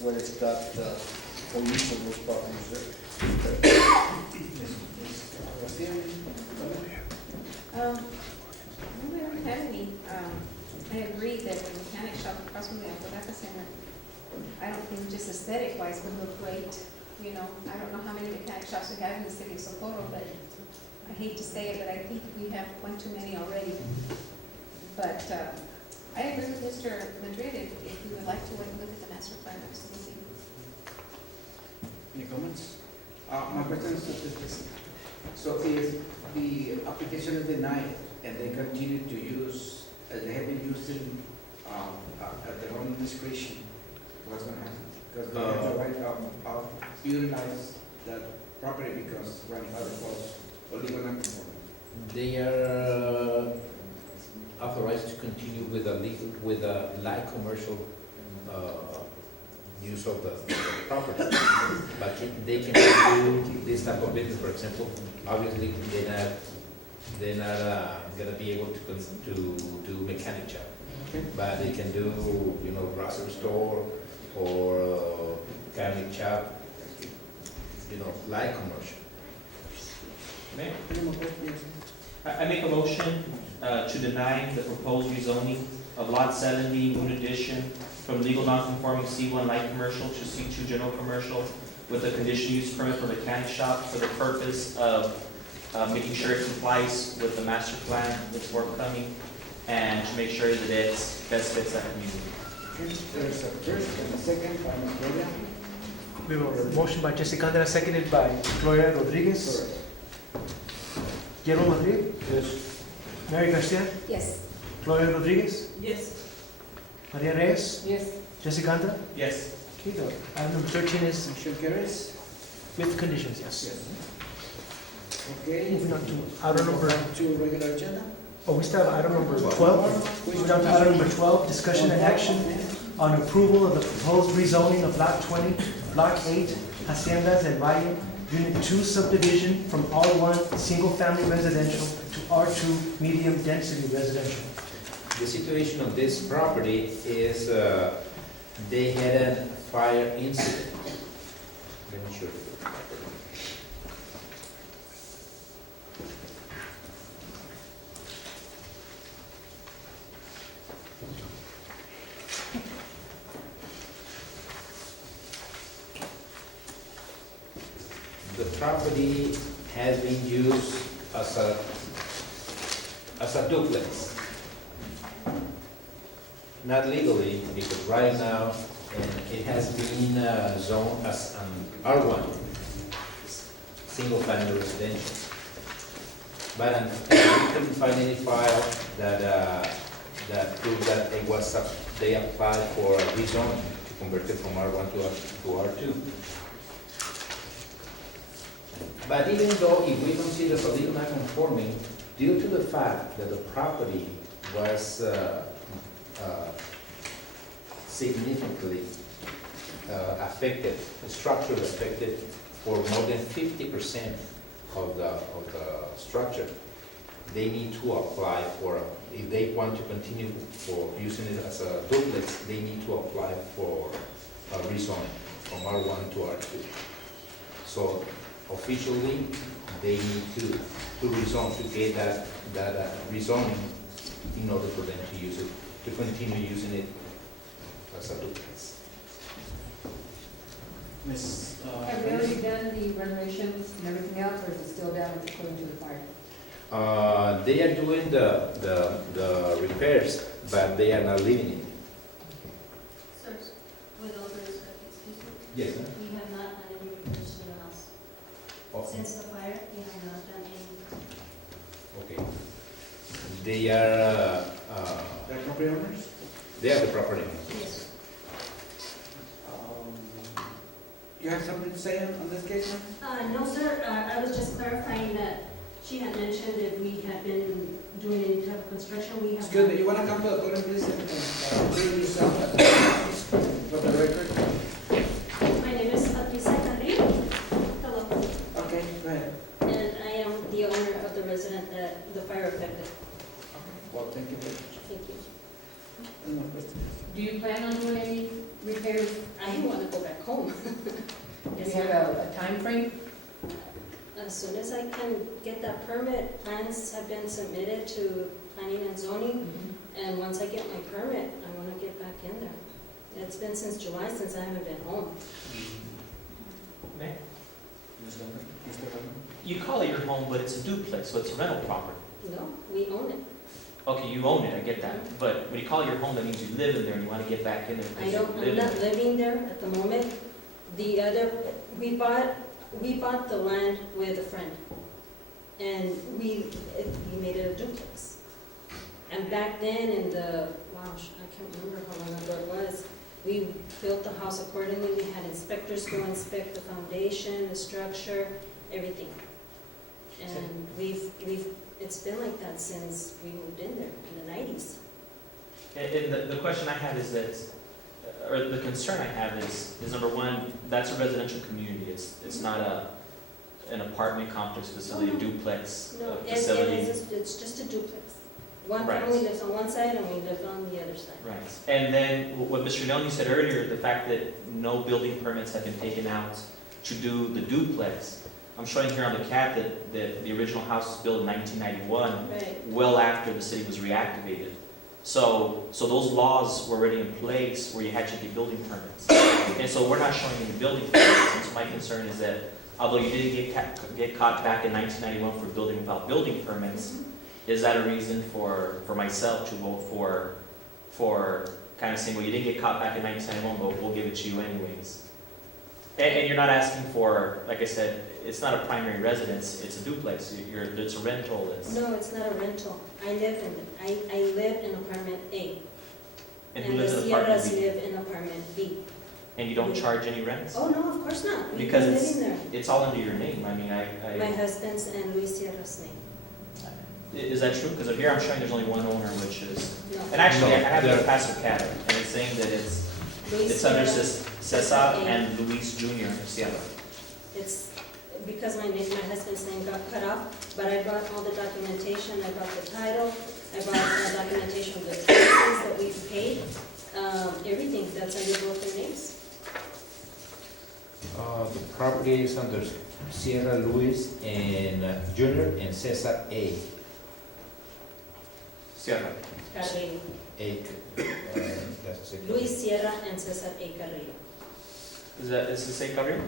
what it's got for use of those properties there. We don't have any, I agree that the mechanic shop across from the Alphabeta Center, I don't think just aesthetic wise would look great. You know, I don't know how many mechanic shops we have in the city of Socorro, but I hate to say it, but I think we have one too many already. But I agree with Mr. Madrid, if we would like to look at the master plan, absolutely. Any comments? My question is this. So if the application is denied and they continue to use, they have been using at their own discretion, what's going to happen? Because they have the right of utilize that property because grandfather was illegal non-conforming. They are authorized to continue with a light commercial use of the property. But they can do this type of business, for example, obviously they're not gonna be able to do mechanic shop. Okay. But they can do, you know, grocery store or mechanic shop, you know, light commercial. Mayor, I make a motion to deny the proposed rezoning of Lot 70, Moon Addition, from legal non-conforming C1 light commercial to C2 general commercial with a conditional use permit for mechanic shop for the purpose of making sure it complies with the master plan that's forthcoming and to make sure that it best fits that community. There's a first and a second by Ms. Gloria. We have a motion by Jessica, seconded by Gloria Rodriguez. Guillermo Madrid, Yes. Mary Garcia, Yes. Gloria Rodriguez, Yes. Maria Reyes, Yes. Jessica. Yes. Okay, the item number 13 is Motion carries. with conditions, yes. Yes. Okay. Moving on to item number, To regular agenda. oh, we still have item number 12. Moving on to item number 12, discussion and action on approval of the proposed rezoning of Lot 20, Block 8, Haciendas del Valle, Unit 2 subdivision from R1 single-family residential to R2 medium-density residential. The situation of this property is they had a fire incident. Let me show you the property. The property has been used as a duplex. Not legally, because right now, and it has been zoned as an R1, single-family residential. But we couldn't find any file that proved that it was, they applied for a rezoning to convert it from R1 to R2. But even though if we consider it legal non-conforming, due to the fact that the property was significantly affected, structurally affected for more than 50% of the structure, they need to apply for, if they want to continue for using it as a duplex, they need to apply for a rezoning from R1 to R2. So officially, they need to rezone, to get that rezoning in order for them to use it, to continue using it as a duplex. Ms. Have we already done the renovations and everything else, or is it still down according to the fire? They are doing the repairs, but they are not living in it. Sir, with all due respect, excuse me, Yes. we have not done any repairs to the house. Oh, Since the fire, we have not done any. okay. They are The property owners? the property owners. Yes. You have something to say on this case, ma'am? No, sir, I was just clarifying that she had mentioned that we had been doing any type of construction, we have. Excuse me, you wanna come to the podium, please, and introduce yourself for the record? My name is Patricia Carrillo. Hello. Okay, go ahead. And I am the owner of the resident that the fire affected. Well, thank you very much. Thank you. Any more questions? Do you plan on doing any repairs? I wanna go back home. Do you have a time frame? As soon as I can get that permit, plans have been submitted to planning and zoning, and once I get my permit, I wanna get back in there. It's been since July since I haven't been home. Mayor? Mr. Herman? You call it your home, but it's a duplex, so it's a rental property. No, we own it. Okay, you own it, I get that, but when you call it your home, that means you live in there and you wanna get back in there I because you don't, live I'm in not there. living there at the moment. We bought the land with a friend, and we made it a duplex. And back then in the, I can't remember how long ago it was, we built the house accordingly. We had inspectors go inspect the foundation, the structure, everything. And it's been like that since we moved in there in the 90s. And the question I have is that, or the concern I have is number one, that's a residential community. It's not an apartment complex facility, Oh, no. duplex No, facility. it's just a duplex. One Right. family lives on one side and we live on the other side. Right. And then what Mr. Leone said earlier, the fact that no building permits have been taken out to do the duplex. I'm showing here on the CAD that the original house was built in 1991, Right. well after the city was reactivated. So those laws were already in place where you had to get building permits. And so we're not showing any building permits. And so my concern is that although you didn't get caught back in 1991 for building without building permits, is that a reason for myself to vote for kind of saying, well, you didn't get caught back in 1991, but we'll give it to you anyways? And you're not asking for, like I said, it's not a primary residence, it's a duplex, it's a rental, No, it's not a rental. I live in apartment A. and who the lives in apartment Sierras B? live in apartment B. And you don't charge any rents? Oh, no, of course not. We've Because been it's, living there. it's all under your name, I mean, My husband's and Luis Sierra's name. is that true? Because up here I'm showing there's only one owner, which is, No. and actually, I No, have there- the passive cat, and it's saying that Luis it's under Sierra, Cesar and Luis Junior Sierra. it's because my husband's name got cut off, but I brought all the documentation, I brought the title, I brought the documentation of the taxes that we've paid, everything that's under both their names. The property is under Sierra Luis and Junior and Cesar A. Sierra. Carrillo. A. That's it. Luis Sierra and Cesar A. Carrillo. Is it say Carrillo?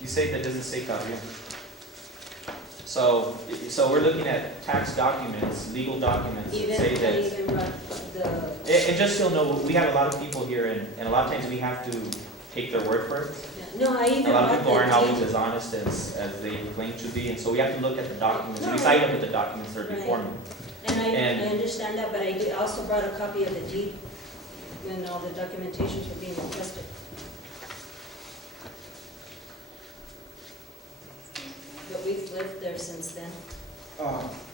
You say that doesn't say Carrillo. So we're looking at tax documents, legal documents that say I that. even brought the, And just so you know, we have a lot of people here, and a lot of times we have to take their word for it. no, I even A lot brought of people aren't always the as honest as they claim to be, and so we have to look at the documents. At No, least I look at the documents that are before me. and I and- understand that, but I also brought a copy of the deed when all the documentations were being requested. But we've lived there since then.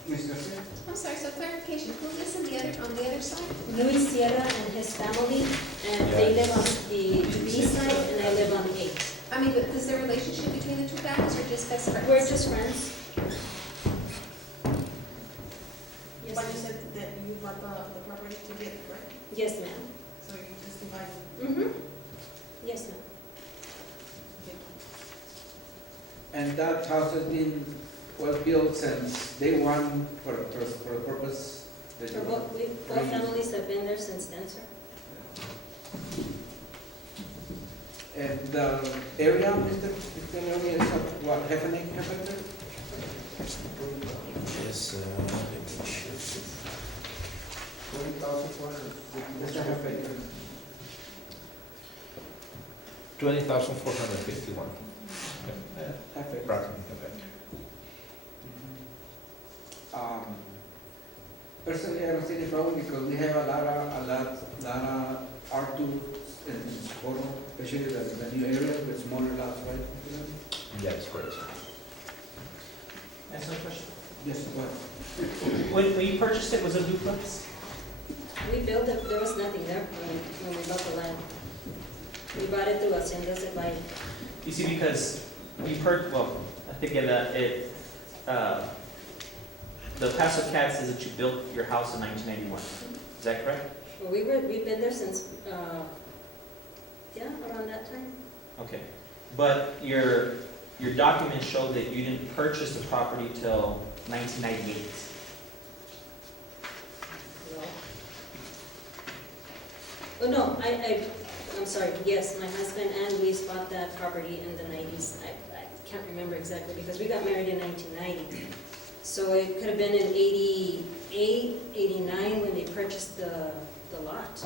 Ms. Garcia? I'm sorry, so clarification, who lives on the other side? Luis Sierra and his family, and they live on the B side, and I live on A. I mean, but is there a relationship between the two families or just best friends? We're just friends. Yes, But you said that you bought the property together, right? yes, ma'am. So you just divided. Mm-hmm. Yes, ma'am. And that house has been well built since day one for the purpose that you want. Both families have been there since then, sir. And the area, Mr. Leone, is what, half an acre? Yes, let me check. 20,450. That's a half acre. 20,451. Half acre. Approximately. Personally, I don't see any problem because we have a lot of R2 in Socorro, especially the new area with smaller lots, right? That's correct. Answer the question. Yes, well, When you purchased it, was it a duplex? We built it, there was nothing there when we bought the land. We bought it through Haciendas de Valle. You see, because I think the passive cat says that you built your house in 1991. Is that correct? Well, we've been there since, yeah, around that time. Okay, but your documents show that you didn't purchase the property till 1998. Oh, no, I'm sorry, yes, my husband and Luis bought that property in the 90s. I can't remember exactly because we got married in 1990. So it could have been in 88, 89 when they purchased the lot.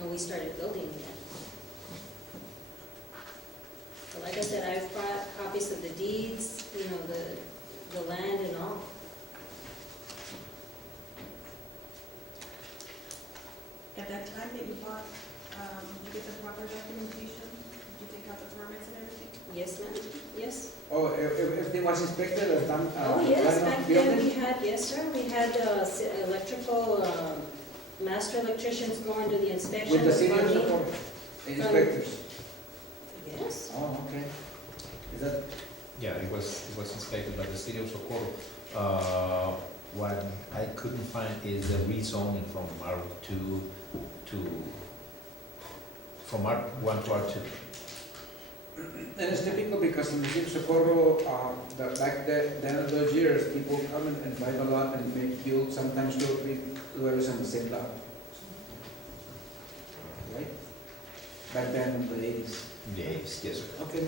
And we started building again. But like I said, I've brought copies of the deeds, you know, the land and all. At that time that you bought, did you get the proper documentation? Did you take out the permits and everything? Yes, ma'am, yes. Oh, everything was inspected at time? Oh, yes, back then we had, yes, sir, we had electrical, master electricians going to the inspection. With the city of plumbing. Socorro, inspectors? Yes. Oh, okay. Is that, Yeah, it was inspected by the city of Socorro. What I couldn't find is the rezoning from R2 from R1 to R2. and it's typical because in the city of Socorro, back then of those years, people come and buy the lot and make build sometimes 2 or 3 dwellings on the same lot. Right? Back then in the 80s. Yes, yes, sir. Okay.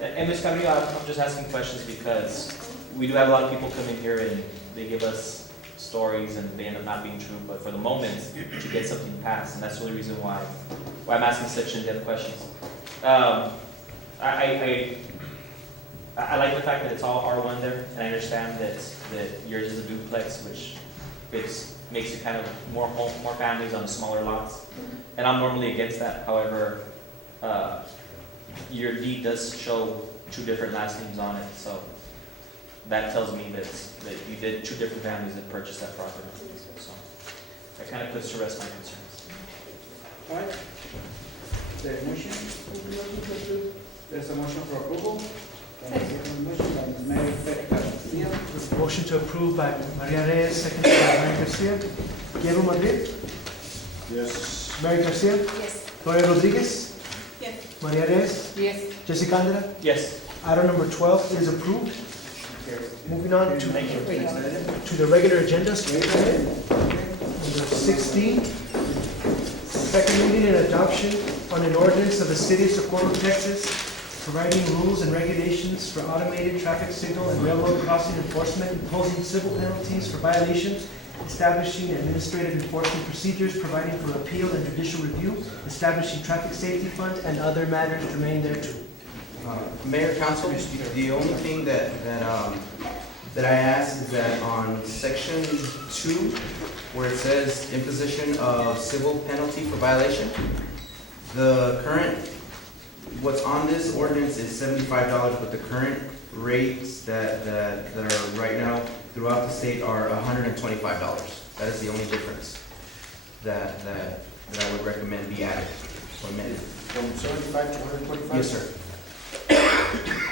And Ms. Carrillo, I'm just asking questions because we do have a lot of people come in here and they give us stories and they end up not being true, but for the moment, to get something passed, and that's the only reason why I'm asking such in-depth questions. I like the fact that it's all R1 there, and I understand that yours is a duplex, which makes it kind of more families on smaller lots. And I'm normally against that, however, your deed does show 2 different last names on it, so that tells me that you did 2 different families that purchased that property. So that kind of puts to rest my concerns. All right. The motion? There's a motion for approval. And a second motion by Ms. Mary Garcia. Motion to approve by Maria Reyes, second by Mary Garcia. Diego Madrid, Yes. Mary Garcia, Yes. Gloria Rodriguez, Yes. Maria Reyes, Yes. Jessica Andra. Yes. Item number 12 is approved. Moving on Thank you. to the regular agenda. Number 16, second reading and adoption on an ordinance of the city of Socorro, Texas, providing rules and regulations for automated traffic signal and railroad crossing enforcement, imposing civil penalties for violations, establishing administrative enforcement procedures, providing for appeal and judicial review, establishing traffic safety fund, and other matters germane thereto. Mayor, Council, the only thing that I ask is that on section 2, where it says imposition of civil penalty for violation, the current, what's on this ordinance is $75, but the current rates that are right now throughout the state are $125. That is the only difference that I would recommend be added or amended. From 75 to 125? Yes, sir.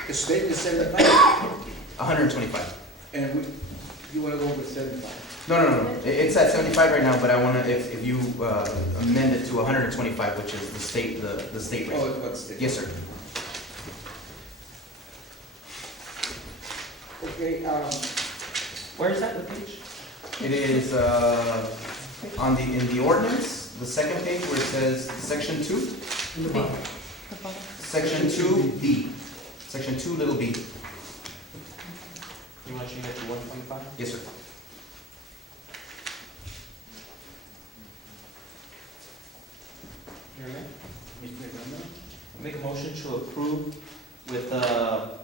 The state is 75, 125. and you want to go with 75. No. It's at 75 right now, but I want to, if you amend it to 125, which is the state rate. Oh, what's the? Yes, sir. Okay, Where is that, what page? It is in the ordinance, the second page where it says section 2, section 2B, section 2 little b. You want to change that to 125? Yes, sir. Your Honor? Mr. Hernandez? Make a motion to approve with a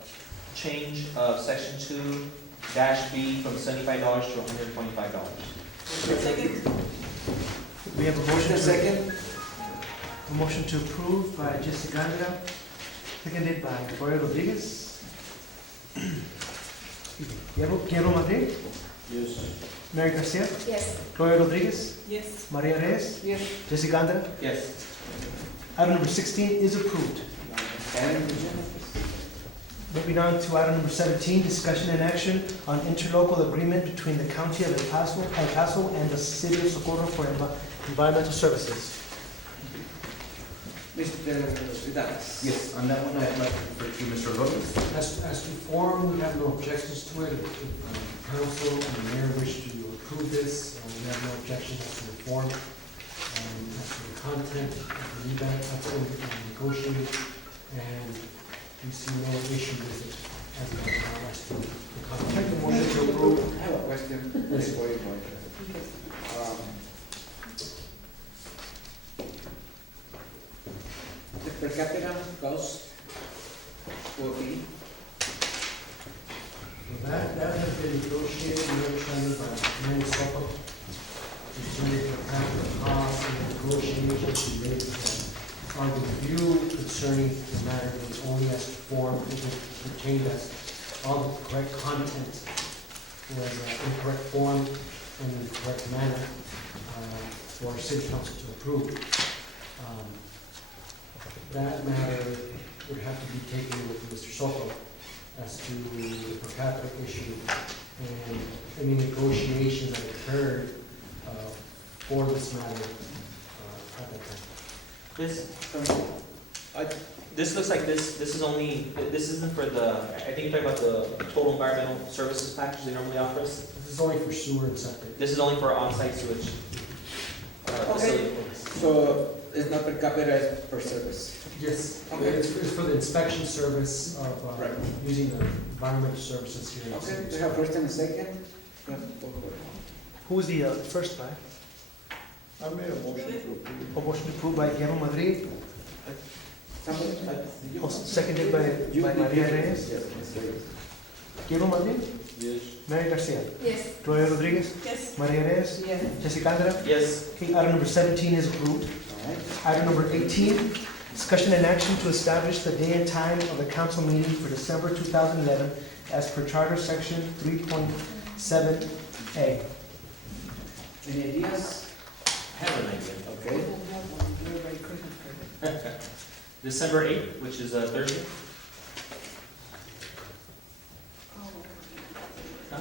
change of section 2-B from $75 to $125. Second. We have a motion Motion second? A motion to approve by Jessica Andra, seconded by Gloria Rodriguez. Diego Madrid, Yes. Mary Garcia, Yes. Gloria Rodriguez, Yes. Maria Reyes, Yes. Jessica Andra. Yes. Item number 16 is approved. And Moving on to item number 17, discussion and action on interlocal agreement between the County of El Paso and the City of Socorro for environmental services. Mr. Vidal. Yes, on that one, I'd like to refer to Mr. Lopez. As to form, we have no objections to it. If council and the mayor wish to approve this, we have no objection as to the form. As to the content, the event, that's what we negotiate, and we see no issue with it as of now as to the content. Make the motion to approve. I have a question. Yes. Before you go ahead. The per capita cost will be, That has been negotiated and determined by Mayor Soto concerning the capital costs and negotiations related to our review concerning the matter was only as to form, it pertained as all the correct content was in correct form and in the correct manner for our city council to approve. That matter would have to be taken with Mr. Soto as to the per capita issue and any negotiation that occurred for this matter at that time. This looks like this is only, this isn't for the, I think you're talking about the total environmental services package they normally offer us. This is only for sewer and septic. This is only for on-site sewage. Facility. so it's not per capita, it's per service. Yes, Okay. it's for the inspection service of Right. using the environmental services here. in the Okay, city. we have first and a second. Who was the first by? I made a motion to approve. A motion approved by Guillermo Madrid, Somebody, seconded by Maria Reyes. Yes, Mr. Reyes. Guillermo Madrid, Yes. Mary Garcia, Yes. Gloria Rodriguez, Yes. Maria Reyes, Yes. Jessica Andra. Yes, Okay, item number 17 is approved. all right. Item number 18, discussion and action to establish the day and time of the council meeting for December 2011 as per Charter Section 3.7A. Any ideas? have an idea. Okay. December 8th, which is a Thursday. Huh?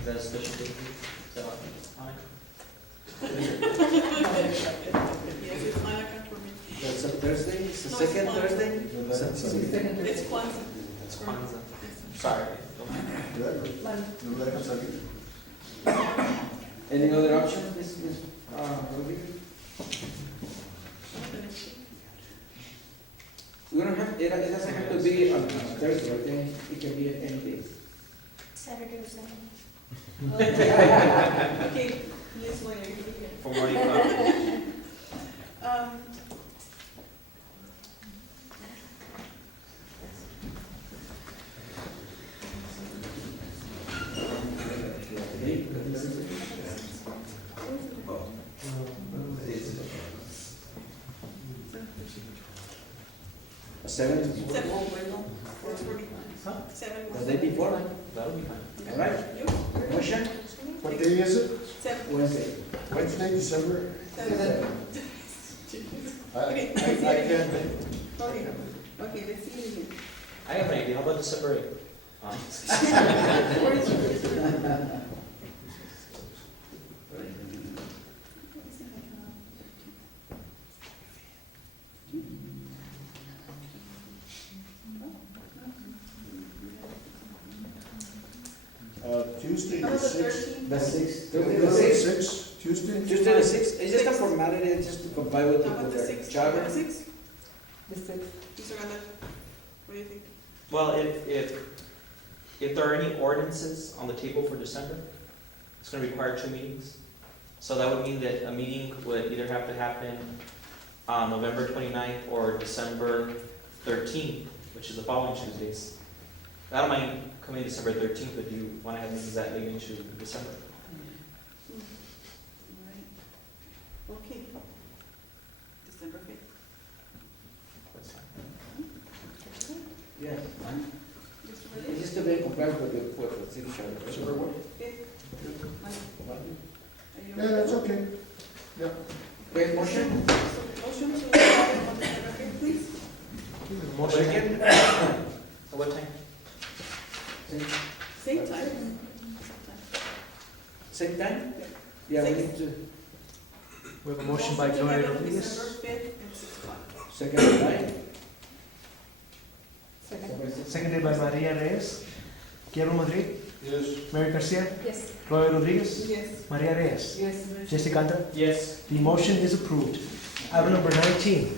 Is that a special day? Is that fine? Yes, it's not a for me. That's a Thursday, it's the No, it's second Kwanzaa. Thursday? No, that's Sunday. It's Kwanzaa. It's Kwanzaa. Sorry. No la dejan salir. Any other options, Ms. Rodriguez? We don't have, it doesn't have to be on Thursday, okay? It can be any day. Saturday or Sunday. Okay, yes, wait, are you here? For morning, Seven, Seven, works for me. Huh? Seven. the day before, all that'll be fine. right? You? Motion, What day is it? Seven. Wednesday. Wednesday, December? Seven. I can't. Okay, okay, let's see it again. I have an idea. How about December 8th? Where is it? Tuesday, How the about the sixth. 13th? The sixth. Tuesday, The the sixth. sixth, Tuesday? Tuesday the sixth, it's just a formality, it's just to comply with How about the the sixth? charter. The sixth? The sixth. Mr. Gandhi, what do you think? Well, if there are any ordinances on the table for December, it's gonna require 2 meetings. So that would mean that a meeting would either have to happen on November 29th or December 13th, which is the following Tuesdays. I don't mind coming December 13th, but do you want to have meetings that late into December? All right. Okay. December 5th. That's fine. Yes. Mr. It's Rodriguez? just to be compliant with the city charter. December what? Monday. Are you Yeah, that's okay. Okay, motion? Motion to have it on December 5th, please? But Motion, again, at what time? Same time. Same time? Yeah, we need to, we have a motion by Gloria Rodriguez. December 5th at 6 o'clock. second, right? Second. Seconded by Maria Reyes. Guillermo Madrid, Yes. Mary Garcia, Yes. Gloria Rodriguez, Yes. Maria Reyes. Yes. Jesse Cantor. Yes. The motion is approved. Item number 19,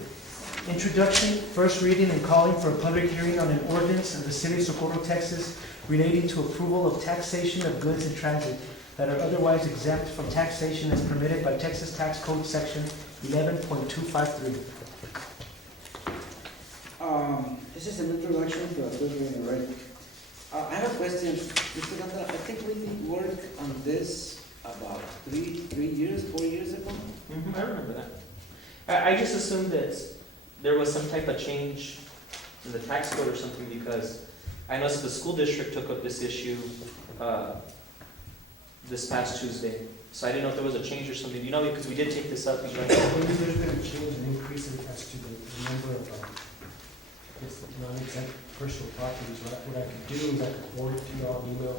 introduction, first reading and calling for a public hearing on an ordinance of the City of Socorro, Texas relating to approval of taxation of goods in transit that are otherwise exempt from taxation as permitted by Texas Tax Code Section 11.253. This is an introduction to a third reading, right? I have a question, Mr. Ganda, I think we did work on this about 4 years ago. I remember that. I just assumed that there was some type of change in the tax code or something, because I know the school district took up this issue this past Tuesday. So I didn't know if there was a change or something, you know, because we did take this up. I believe there's been a change, an increase in as to the number of, non-exempt personal properties. What I could do is I could forward it to you all, email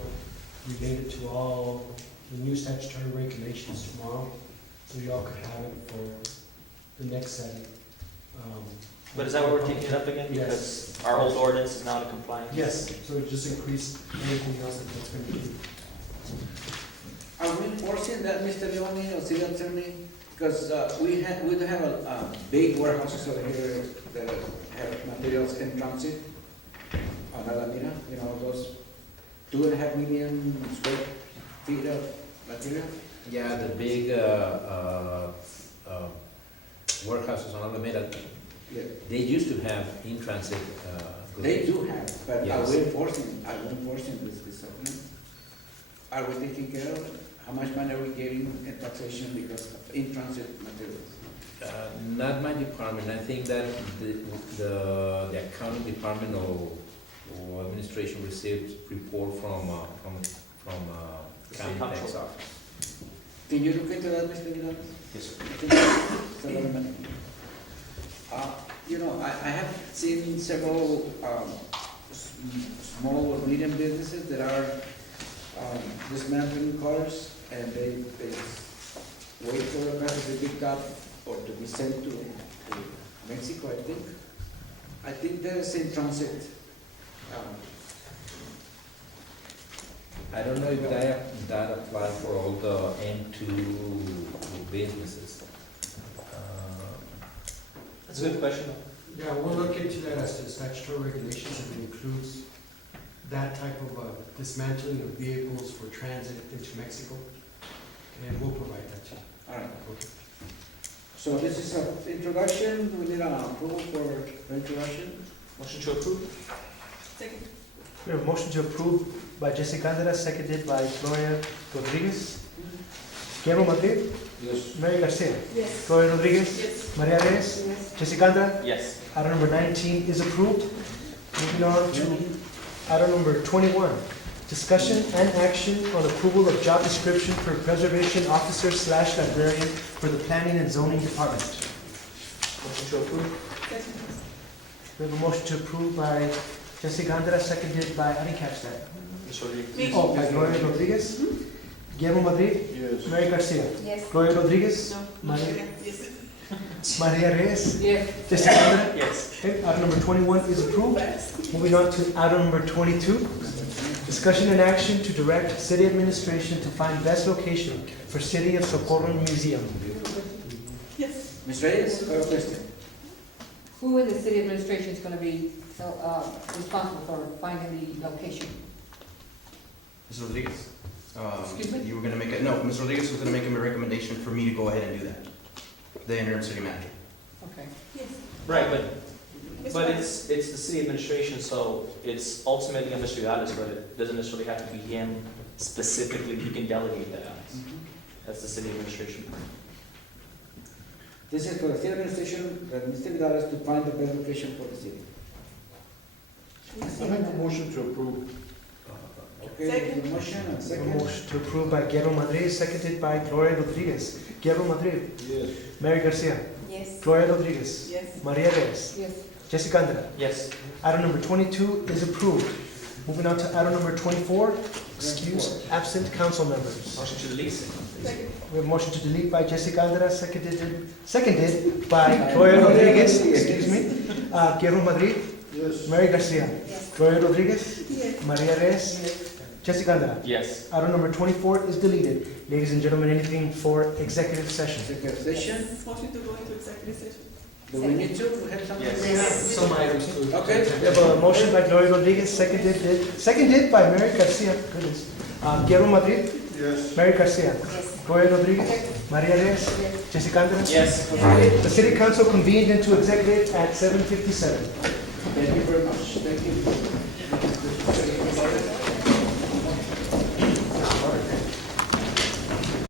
related to all the new statutory regulations tomorrow, so you all could have it for the next setting. But is that what we're taking it up again? Yes. Because our old ordinance is now in compliance? Yes, so it just increased everything else that's going to be. Are we enforcing that, Mr. Leone or city attorney? Because we do have a big warehouses over here that have materials in transit on Alameda, you know, those 2.5 million square feet of material. Yeah, the big warehouses on Alameda, Yeah, they used to have in-transit goods. they do have, but are Yes. we enforcing this ordinance? Are we taking care of it? How much money are we getting in taxation because of in-transit materials? Not my department, I think that the accounting department or administration received report from The county state tax comptroller. office. Can you look into that, Mr. Vidal? Yes, sir. I think it's a lot of money. You know, I have seen several small or medium businesses that are dismantling cars, and they wait for the cars to be picked up or to be sent to Mexico, I think. I think there is in transit. I don't know if that applies for all the M2 businesses. That's a good question. Yeah, we'll look into that as to statutory regulations, if it includes that type of dismantling of vehicles for transit into Mexico, and we'll provide that to you. All right. Okay. So this is an introduction. We need an approval for the introduction. Motion to approve? Second. We have a motion to approve by Jesse Candela, seconded by Gloria Rodriguez. Guillermo Madrid, Yes. Mary Garcia, Yes. Gloria Rodriguez, Yes. Maria Reyes, Yes. Jesse Candela. Yes. Item number 19 is approved. Moving on to item number 21, discussion and action on approval of job description for preservation officer / librarian for the planning and zoning department. Motion to approve? Second. We have a motion to approve by Jesse Candela, seconded by, I didn't catch that. Ms. Rodriguez? Me. Oh, by Gloria Rodriguez. Guillermo Madrid, Yes. Mary Garcia, Yes. Gloria Rodriguez, No. Maria, Yes. Maria Reyes, Yes. Jesse Candela. Yes. Okay, item number 21 is approved. Moving on to item number 22, discussion and action to direct city administration to find best location for City of Socorro Museum. Yes. Ms. Reyes, you have a question? Who in the city administration is going to be responsible for finding the location? Ms. Rodriguez? Excuse me? You were gonna Ms. Rodriguez was gonna make him a recommendation for me to go ahead and do that. The interim city manager. Okay. Yes. Right, but Ms. But Reyes. it's the city administration, so it's ultimately on Mr. Yada's, but it doesn't necessarily have to be him specifically, you can delegate that. That's the city administration. This is for the city administration, that Mr. Vidal is to find the best location for the city. I make a motion to approve. Okay, there's a motion and We have a second. motion to approve by Guillermo Madrid, seconded by Gloria Rodriguez. Guillermo Madrid, Yes. Mary Garcia, Yes. Gloria Rodriguez, Yes. Maria Reyes, Yes. Jessica Andra. Yes. Item number 22 is approved. Moving on to item number 24, excuse absent council members. Motion to delete. We have a motion to delete by Jessica Andra, seconded by Gloria Rodriguez, excuse me, Guerrero Madrid, Yes. Mary Garcia, Yes. Gloria Rodriguez, Yes. Maria Reyes, Jessica Andra. Yes. Item number 24 is deleted. Ladies and gentlemen, anything for executive session? Executive session, Motion to go into executive session. do we need to, we have something? Yes. Some items to. Okay. We have a motion by Gloria Rodriguez, seconded by Mary Garcia, goodness. Guerrero Madrid, Yes. Mary Garcia, Yes. Gloria Rodriguez, Maria Reyes, Jessica Andra. Yes. The city council convened into executive at 7:57. Thank you very much, thank you.